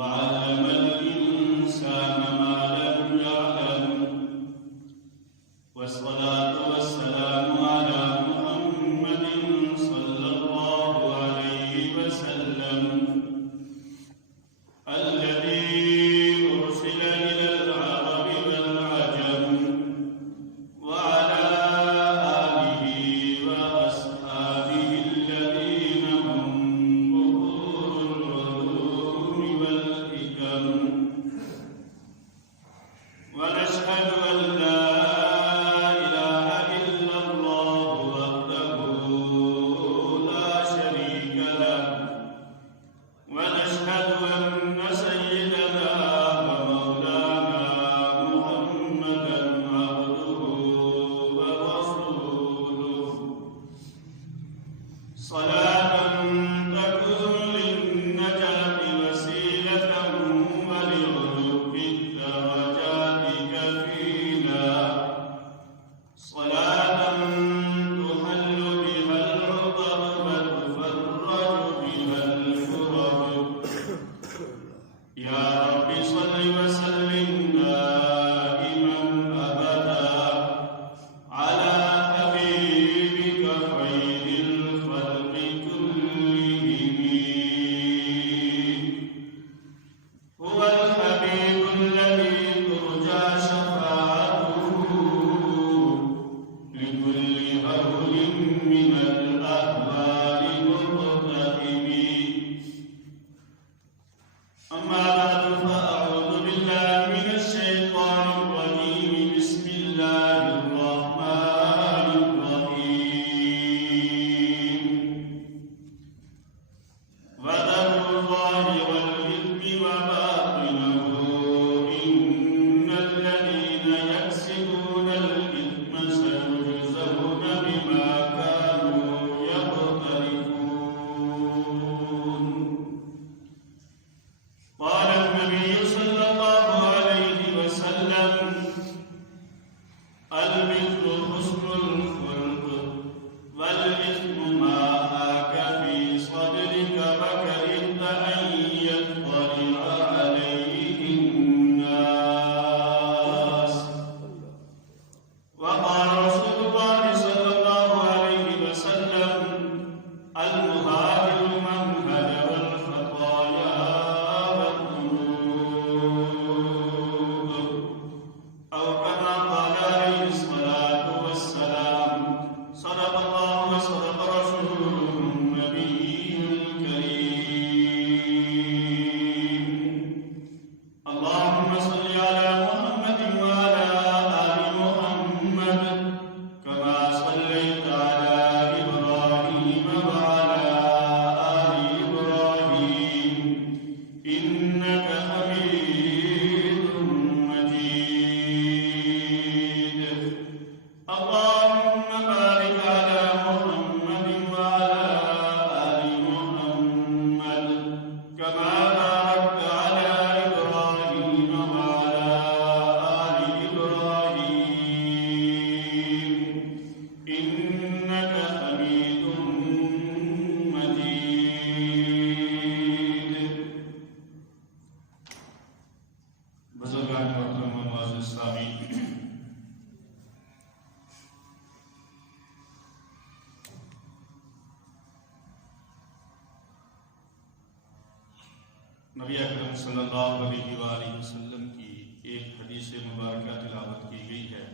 وعلم الإنسان ما لم يعلم والصلاة والسلام على محمد صلى الله عليه وسلم الذي أرسل إلى العرب والعجم وعلى آله وأصحابه الذين هم بحور العلوم والحكم ونشهد أن لا إله إلا الله وحده لا شريك له ونشهد أن سيدنا ومولانا محمدا عبده ورسوله صلاة تكون للنجاة وسيلة ولعلو الدرجات كفيلا صلاة تحل بها العقد وتفرج بها الكرب يا رب صل وسلم دائما أبدا على حبيبك خير الخلق كلهم هو الحبيب الذي ترجى شفاعته لكل هول من الأهوال مقتحم أما بعد فأعوذ بالله من الشيطان الرجيم بسم الله الرحمن الرحيم وذروا الظاهر والإثم وباطنه إن الذين يكسبون الإثم سيجزون بما كانوا يقترفون قال النبي صلى الله عليه وسلم البر حسن الخلق والإثم ما هاك في صدرك فكرهت أن يطلع عليه الناس وقال رسول الله صلى الله عليه وسلم المهاجر من هجر الخطايا والذنوب أو كما قال عليه الصلاة والسلام صدق الله وصدق رسوله النبي الكريم اللهم صل على محمد وعلى آل محمد كما صليت على إبراهيم وعلى آل إبراهيم إنك حميد مجيد اللهم بارك على محمد وعلى آل محمد كما باركت على إبراهيم وعلى آل إبراهيم إنك حميد مجيد بزرگان محترم و معزز سامعین، نبی اکرم صلی اللہ علیہ وآلہ وسلم کی ایک حدیث مبارکہ تلاوت کی گئی ہے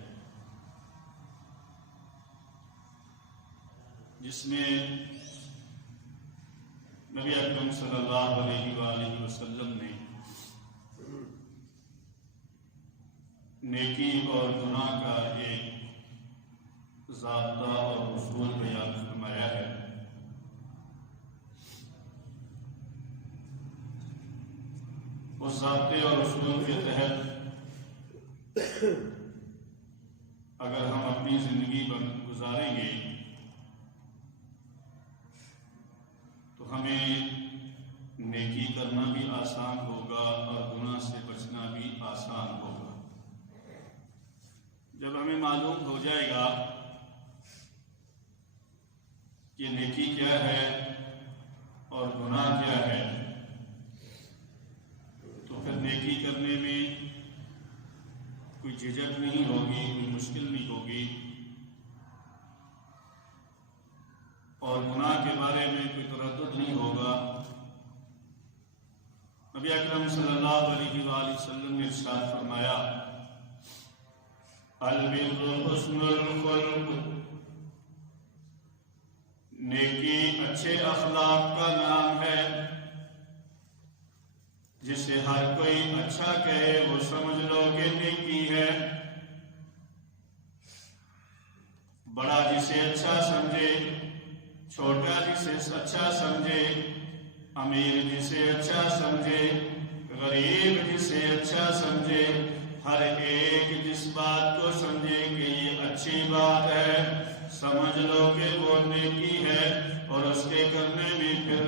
جس میں نبی اکرم صلی اللہ علیہ وآلہ وسلم نے نیکی اور گناہ کا ایک ضابطہ اور اصول بیان فرمایا ہے۔ اس ضابطے اور اصول کے تحت اگر ہم اپنی زندگی گزاریں گے تو ہمیں نیکی کرنا بھی آسان ہوگا اور گناہ سے بچنا بھی آسان ہوگا۔ جب ہمیں معلوم ہو جائے گا کہ نیکی کیا ہے اور گناہ کیا ہے جھجک نہیں ہوگی، کوئی مشکل نہیں ہوگی، اور گناہ کے بارے میں کوئی تردد نہیں ہوگا۔ نبی اکرم صلی اللہ علیہ وآلہ وسلم نے ارشاد فرمایا، البر حسن الخلق، نیکی اچھے اخلاق کا نام ہے۔ جسے ہر کوئی اچھا کہے وہ سمجھ لو کہ نیکی ہے۔ بڑا جسے اچھا سمجھے، چھوٹا جسے اچھا سمجھے، امیر جسے اچھا سمجھے، غریب جسے اچھا سمجھے، ہر ایک جس بات کو سمجھے کہ یہ اچھی بات ہے، سمجھ لو کہ وہ نیکی ہے، اور اس کے کرنے میں پھر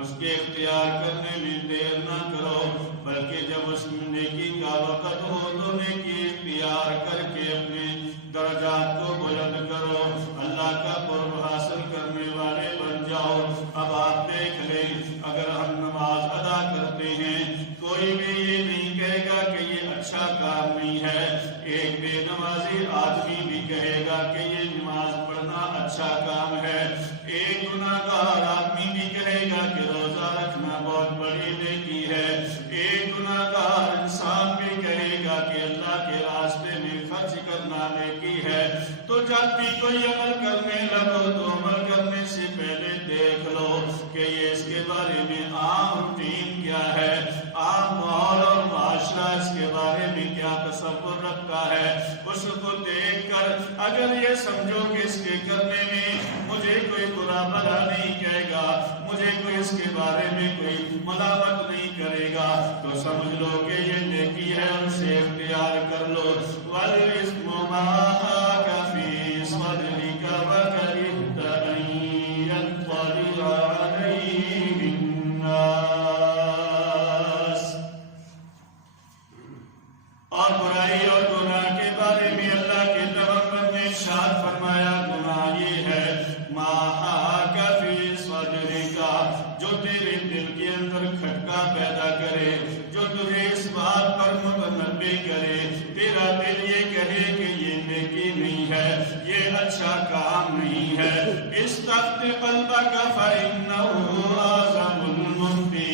اس کے اختیار کرنے میں دیر نہ کرو، بلکہ جب اس نیکی کا وقت ہو تو نیکی اختیار کر کے اپنے درجات کو بلند کرو، اللہ کا قرب حاصل کرنے والے بن جاؤ۔ اب آپ دیکھ لیں، اگر ہم نماز ادا کرتے ہیں، کوئی بھی یہ نہیں کہے گا کہ یہ اچھا کام نہیں ہے۔ ایک بے نمازی آدمی بھی کہے گا کہ یہ نماز پڑھنا اچھا کام ہے۔ ایک گناہگار آدمی بھی کہے گا کہ روزہ رکھنا بہت بڑی نیکی ہے۔ ایک گناہگار انسان بھی کہے گا کہ اللہ کے راستے میں خرچ کرنا نیکی ہے۔ تو جب بھی کوئی عمل کرنے لگو تو عمل کرنے سے پہلے دیکھ لو کہ یہ اس کے بارے میں عام روٹین کیا ہے، عام ماحول اور معاشرہ اس کے بارے میں کیا تصور رکھتا ہے۔ اس کو دیکھ کر اگر یہ سمجھو کہ اس کے کرنے میں مجھے کوئی برا بھلا نہیں کہے گا، مجھے کوئی اس کے بارے میں کوئی ملامت نہیں کرے گا، تو سمجھ لو کہ یہ نیکی ہے اور اسے اختیار کر لو۔ وَالْإِثْمُ مَا حَاكَ فِي صَدْرِكَ وَكَرِهْتَ أَن يَطَّلِعَ عَلَيْهِ النَّاسُ، اور برائی اور گناہ کے بارے میں اللہ کے پیغمبر نے ارشاد فرمایا، گناہ یہ ہے مَا حَاكَ فِي صَدْرِكَ، جو تیرے دل کے اندر کھٹکا پیدا کرے، جو تجھے اس بات پر متنبہ کرے، تیرا دل یہ کہے کہ یہ نیکی نہیں ہے، یہ اچھا کام نہیں ہے۔ استفتِ قلبک فإنہ أعظم المفتي،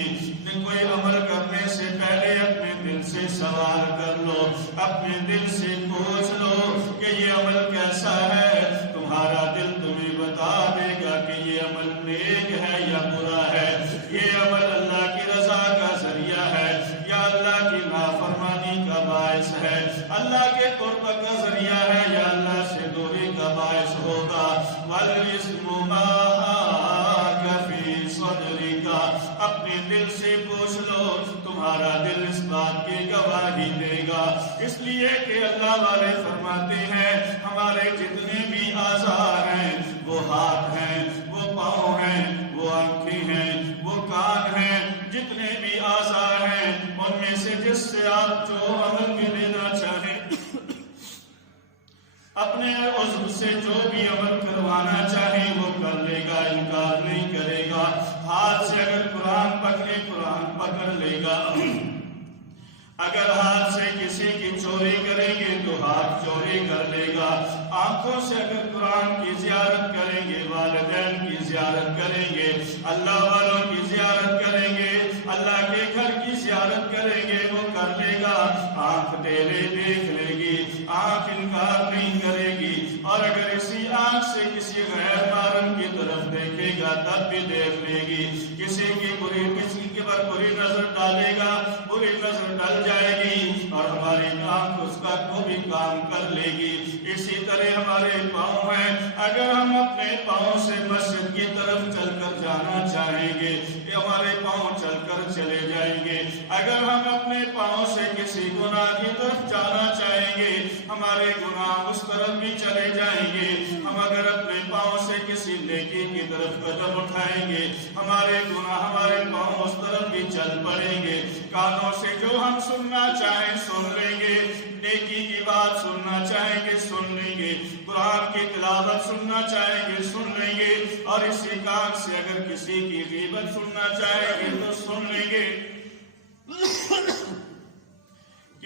کوئی عمل کرنے سے پہلے اپنے دل سے سوال کر لو، اپنے دل سے پوچھ لو کہ یہ عمل کیسا ہے۔ تمہارا دل تمہیں بتا دے گا کہ یہ عمل نیک ہے یا برا ہے، یہ عمل اللہ کی رضا کا ذریعہ ہے یا اللہ کی نافرمانی کا باعث ہے، اللہ کے قرب کا ذریعہ ہے یا اللہ سے دوری کا باعث ہوگا۔ وَالْإِثْمُ مَا حَاكَ فِي صَدْرِكَ، اپنے دل سے پوچھ لو، تمہارا دل اس بات کی گواہی دے گا، اس لیے کہ اللہ والے فرماتے ہیں ہمارے جتنے بھی اعضاء ہیں، وہ ہاتھ ہیں، وہ پاؤں ہیں، وہ آنکھیں ہیں، وہ کان ہیں، جتنے بھی اعضاء ہیں ان میں سے جس سے آپ جو عمل میں لینا چاہیں، اپنے عضو سے جو بھی عمل کروانا چاہیں وہ کر لے گا، انکار نہیں کرے گا۔ ہاتھ سے اگر قرآن پکڑے، قرآن پکڑ لے گا۔ اگر ہاتھ سے کسی کی چوری کریں گے تو ہاتھ چوری کر لے گا۔ آنکھوں سے اگر قرآن کی زیارت کریں گے، والدین کی زیارت کریں گے، اللہ والوں کی زیارت کریں گے، اللہ کے گھر کی زیارت کریں گے، وہ کر لے گا۔ آنکھ ٹیلے دیکھ لے گی، آنکھ انکار نہیں کرے گی، اور اگر اسی آنکھ سے کسی غیر محرم کی طرف دیکھے گا تب بھی دیکھ لے گی۔ کسی کے پر بری نظر ڈالے گا، بری نظر ڈل جائے گی، اور ہماری آنکھ اس کا کو بھی کام کر لے گی۔ اسی طرح ہمارے پاؤں ہیں، اگر ہم اپنے پاؤں سے مسجد کی طرف چل کر جانا چاہیں گے، ہمارے پاؤں چل کر چلے جائیں گے۔ اگر ہم اپنے پاؤں سے کسی گناہ کی طرف جانا چاہیں گے، ہمارے گناہ اس طرف بھی چلے جائیں گے۔ ہم اگر اپنے پاؤں سے کسی نیکی کی طرف قدم اٹھائیں گے، ہمارے گناہ ہمارے پاؤں اس طرف بھی چل پڑیں گے۔ کانوں سے جو ہم سننا چاہیں سن لیں گے، نیکی کی بات سننا چاہیں گے سن لیں گے، قرآن کی تلاوت سننا چاہیں گے سن لیں گے، اور اسی کان سے اگر کسی کی غیبت سننا چاہیں گے تو سن لیں گے۔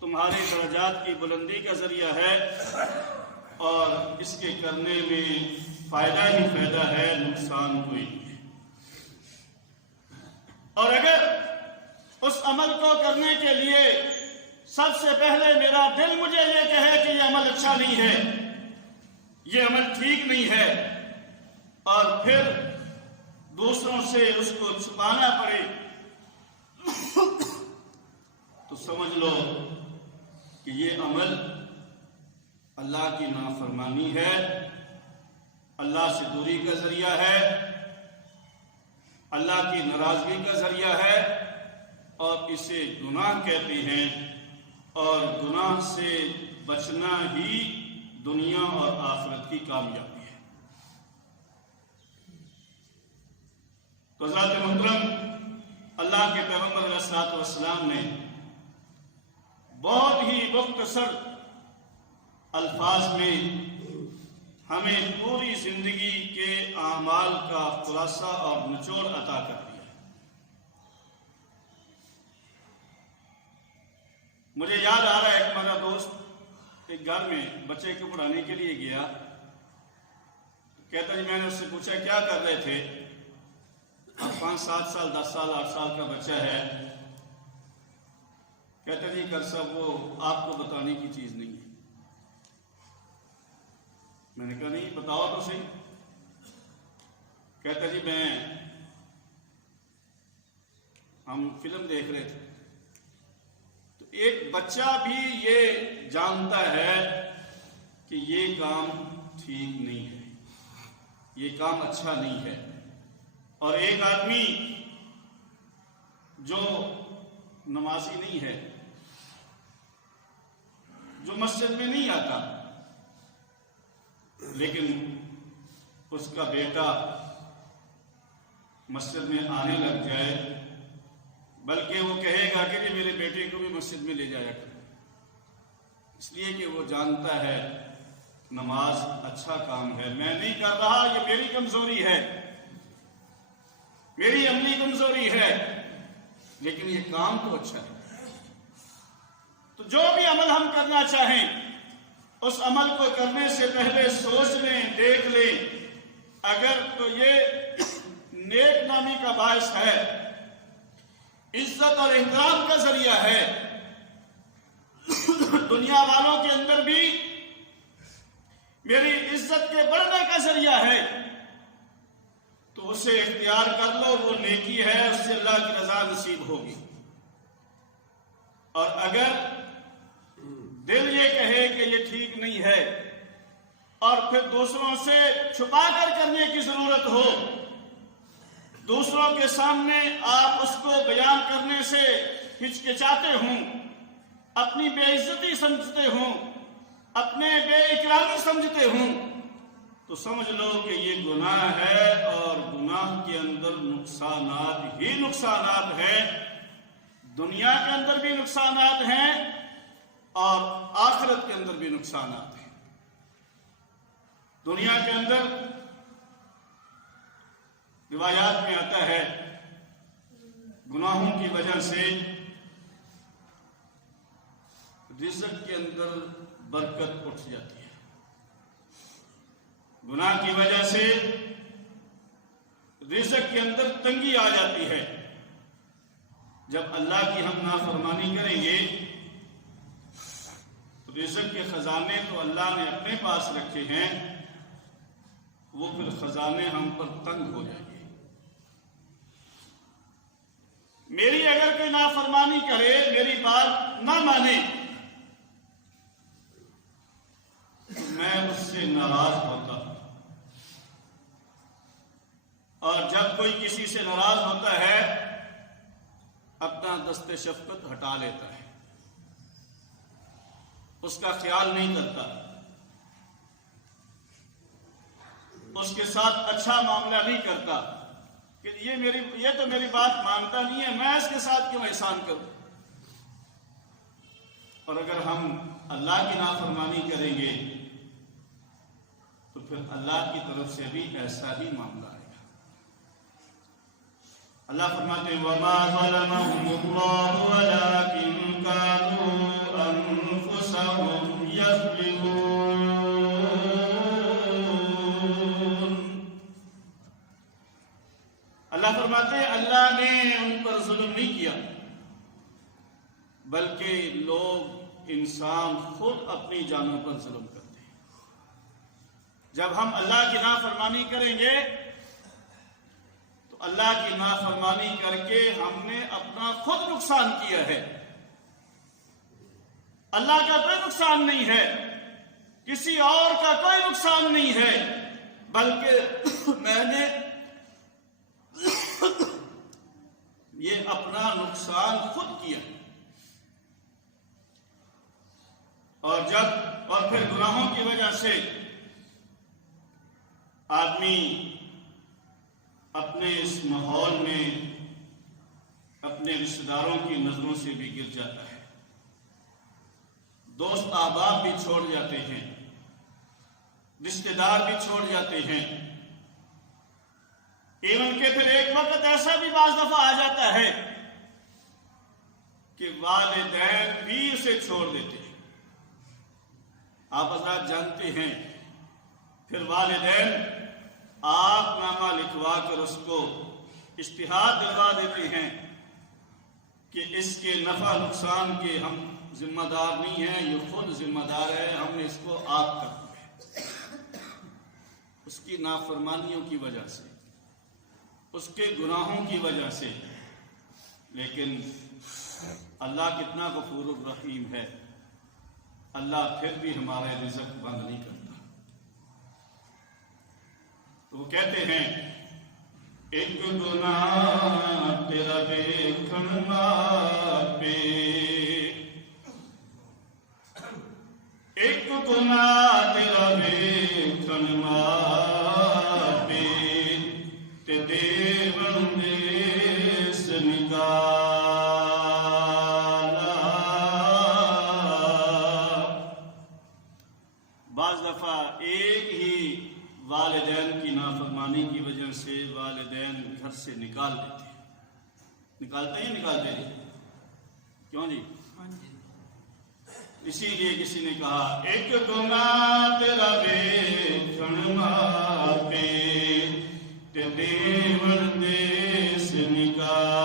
تمہارے درجات کی بلندی کا ذریعہ ہے، اور اس کے کرنے میں فائدہ ہی فائدہ ہے، نقصان کوئی نہیں ہے۔ اور اگر اس عمل کو کرنے کے لیے سب سے پہلے میرا دل مجھے یہ کہے کہ یہ عمل اچھا نہیں ہے، یہ عمل ٹھیک نہیں ہے، اور پھر دوسروں سے اس کو چھپانا پڑے، تو سمجھ لو کہ یہ عمل اللہ کی نافرمانی ہے، اللہ سے دوری کا ذریعہ ہے، اللہ کی ناراضگی کا ذریعہ ہے، اور اسے گناہ کہتے ہیں، اور گناہ سے بچنا ہی دنیا اور آخرت کی کامیابی ہے۔ تو حضرات محترم، اللہ کے پیغمبر علیہ الصلوۃ والسلام نے بہت ہی مختصر الفاظ میں ہمیں پوری زندگی کے اعمال کا خلاصہ اور نچوڑ عطا کر دیا۔ مجھے یاد آ رہا ہے، ایک میرا دوست ایک گھر میں بچے کو پڑھانے کے لیے گیا، کہتا جی میں نے اس سے پوچھا کیا کر رہے تھے؟ اب 5 7 سال 10 سال 8 سال کا بچہ ہے، کہتا جی کر صاحب وہ آپ کو بتانے کی چیز نہیں ہے۔ میں نے کہا نہیں بتاؤ تو صحیح۔ کہتا جی ہم فلم دیکھ رہے تھے، تو ایک بچہ بھی یہ جانتا ہے کہ یہ کام ٹھیک نہیں ہے، یہ کام اچھا نہیں ہے، اور ایک آدمی جو نمازی نہیں ہے، جو مسجد میں نہیں آتا، لیکن اس کا بیٹا مسجد میں آنے لگ جائے، بلکہ وہ کہے گا کہ میرے بیٹے کو بھی مسجد میں لے جایا کرو، اس لیے کہ وہ جانتا ہے نماز اچھا کام ہے، میں نہیں کر رہا، یہ میری کمزوری ہے، میری عملی کمزوری ہے، لیکن یہ کام تو اچھا ہے۔ تو جو بھی عمل ہم کرنا چاہیں، اس عمل کو کرنے سے پہلے سوچ لیں، دیکھ لیں، اگر تو یہ نیک نامی کا باعث ہے، عزت اور احترام کا ذریعہ ہے، دنیا والوں کے اندر بھی میری عزت کے بڑھنے کا ذریعہ ہے، تو اسے اختیار کر لو، وہ نیکی ہے، اس سے اللہ کی رضا نصیب ہوگی۔ اور اگر دل یہ کہے کہ یہ ٹھیک نہیں ہے، اور پھر دوسروں سے چھپا کر کرنے کی ضرورت ہو، دوسروں کے سامنے آپ اس کو بیان کرنے سے ہچکچاتے ہوں، اپنی بے عزتی سمجھتے ہوں، اپنے بے اکرامی سمجھتے ہوں، تو سمجھ لو کہ یہ گناہ ہے، اور گناہ کے اندر نقصانات ہی نقصانات ہیں، دنیا کے اندر بھی نقصانات ہیں، اور آخرت کے اندر بھی نقصانات ہیں۔ دنیا کے اندر روایات میں آتا ہے گناہوں کی وجہ سے رزق کے اندر برکت اٹھ جاتی ہے، گناہ کی وجہ سے رزق کے اندر تنگی آ جاتی ہے۔ جب اللہ کی ہم نافرمانی کریں گے تو رزق کے خزانے تو اللہ نے اپنے پاس رکھے ہیں، وہ پھر خزانے ہم پر تنگ ہو جائیں گے۔ میری اگر کوئی نافرمانی کرے، میری بات نہ مانے، تو میں اس سے ناراض ہوتا ہوں، اور جب کوئی کسی سے ناراض ہوتا ہے اپنا دست شفقت ہٹا لیتا ہے، اس کا خیال نہیں کرتا، اس کے ساتھ اچھا معاملہ نہیں کرتا کہ یہ تو میری بات مانتا نہیں ہے، میں اس کے ساتھ کیوں احسان کروں۔ اور اگر ہم اللہ کی نافرمانی کریں گے تو پھر اللہ کی طرف سے بھی ایسا ہی معاملہ آئے گا۔ اللہ فرماتے ہیں وَمَا ظَلَمَهُمُ اللَّهُ وَلَٰكِن كَانُوا نہیں کیا، بلکہ لوگ انسان خود اپنی جانوں پر ظلم کرتے ہیں۔ جب ہم اللہ کی نافرمانی کریں گے تو اللہ کی نافرمانی کر کے ہم نے اپنا خود نقصان کیا ہے، اللہ کا کوئی نقصان نہیں ہے، کسی اور کا کوئی نقصان نہیں ہے، بلکہ میں نے یہ اپنا نقصان خود کیا۔ اور پھر گناہوں کی وجہ سے آدمی اپنے اس ماحول میں اپنے رشتہ داروں کی نظروں سے بھی گر جاتا ہے، دوست احباب بھی چھوڑ جاتے ہیں، رشتہ دار بھی چھوڑ جاتے ہیں، ایون کہ پھر ایک وقت ایسا بھی بعض دفعہ آ جاتا ہے کہ والدین بھی اسے چھوڑ دیتے ہیں۔ آپ حضرات جانتے ہیں، پھر والدین آپ نامہ لکھوا کر اس کو اشتہار دلوا دیتے ہیں کہ اس کے نفع نقصان کے ہم ذمہ دار نہیں ہیں، یہ خود ذمہ دار ہے، ہم نے اس کو آپ کر دیا اس کی نافرمانیوں کی وجہ سے، اس کے گناہوں کی وجہ سے۔ لیکن اللہ کتنا غفور الرحیم ہے، اللہ پھر بھی ہمارے رزق بند نہیں کرتا۔ تو وہ کہتے ہیں ایک گناہ تیرا ویکھن ماپے، ایک گناہ تیرا ویکھن ماپے، تے دیون دیس نگالا۔ بعض دفعہ ایک ہی والدین کی نافرمانی کی وجہ سے والدین گھر سے نکال دیتے ہیں، نکالتے ہیں، نکالتے ہیں، کیوں جی؟ اسی لیے کسی نے کہا ایک گناہ تیرا ویکھن ماپے، تے دیون دیس نکالا،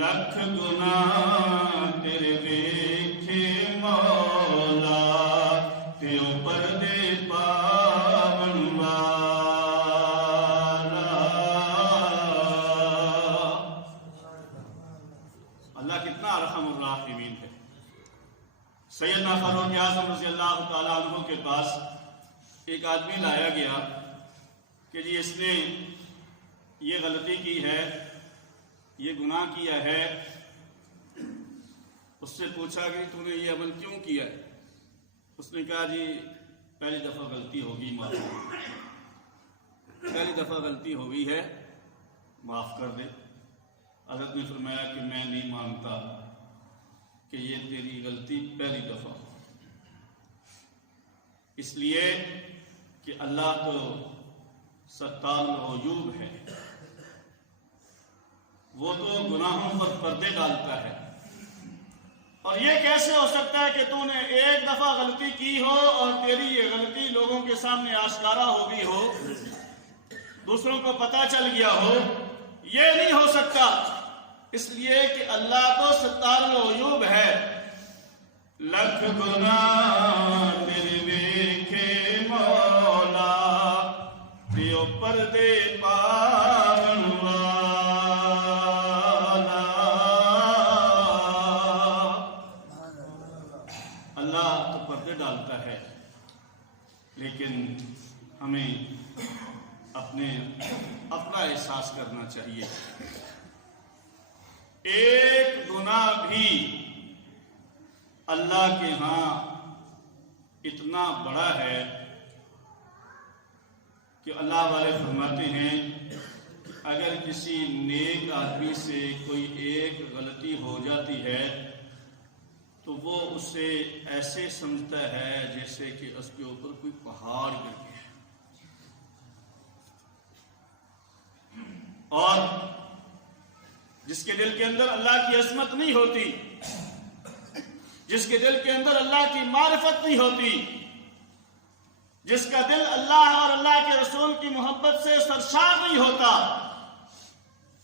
لکھ گناہ تیرے ویکھے مولا، تیو پردے پاون والا۔ اللہ کتنا ارحم الراحمین ہے۔ سیدنا فاروق اعظم رضی اللہ تعالیٰ عنہ کے پاس ایک آدمی لایا گیا کہ جی اس نے یہ غلطی کی ہے، یہ گناہ کیا ہے۔ اس سے پوچھا کہ تو نے یہ عمل کیوں کیا ہے؟ اس نے کہا جی پہلی دفعہ غلطی ہوگی، معاف کر دے، پہلی دفعہ غلطی ہو گئی ہے، معاف کر دے۔ حضرت نے فرمایا کہ میں نہیں مانتا کہ یہ تیری غلطی پہلی دفعہ ہو، اس لیے کہ اللہ تو ستار العیوب ہے، وہ تو گناہوں پر پردے ڈالتا ہے۔ اور یہ کیسے ہو سکتا ہے کہ تو نے ایک دفعہ غلطی کی ہو اور تیری یہ غلطی لوگوں کے سامنے آشکارا ہو گئی ہو، دوسروں کو پتہ چل گیا ہو؟ یہ نہیں ہو سکتا، اس لیے کہ اللہ تو ستار العیوب ہے۔ لکھ گناہ تیرے ویکھے مولا، تیو پردے پاون والا۔ اللہ تو پردے ڈالتا ہے، لیکن ہمیں اپنا احساس کرنا چاہیے۔ ایک گناہ بھی اللہ کے ہاں اتنا بڑا ہے کہ اللہ والے فرماتے ہیں کہ اگر کسی نیک آدمی سے کوئی ایک غلطی ہو جاتی ہے تو وہ اسے ایسے سمجھتا ہے جیسے کہ اس کے اوپر کوئی پہاڑ گر گیا، اور جس کے دل کے اندر اللہ کی عظمت نہیں ہوتی، جس کے دل کے اندر اللہ کی معرفت نہیں ہوتی، جس کا دل اللہ اور اللہ کے رسول کی محبت سے سرشار نہیں ہوتا،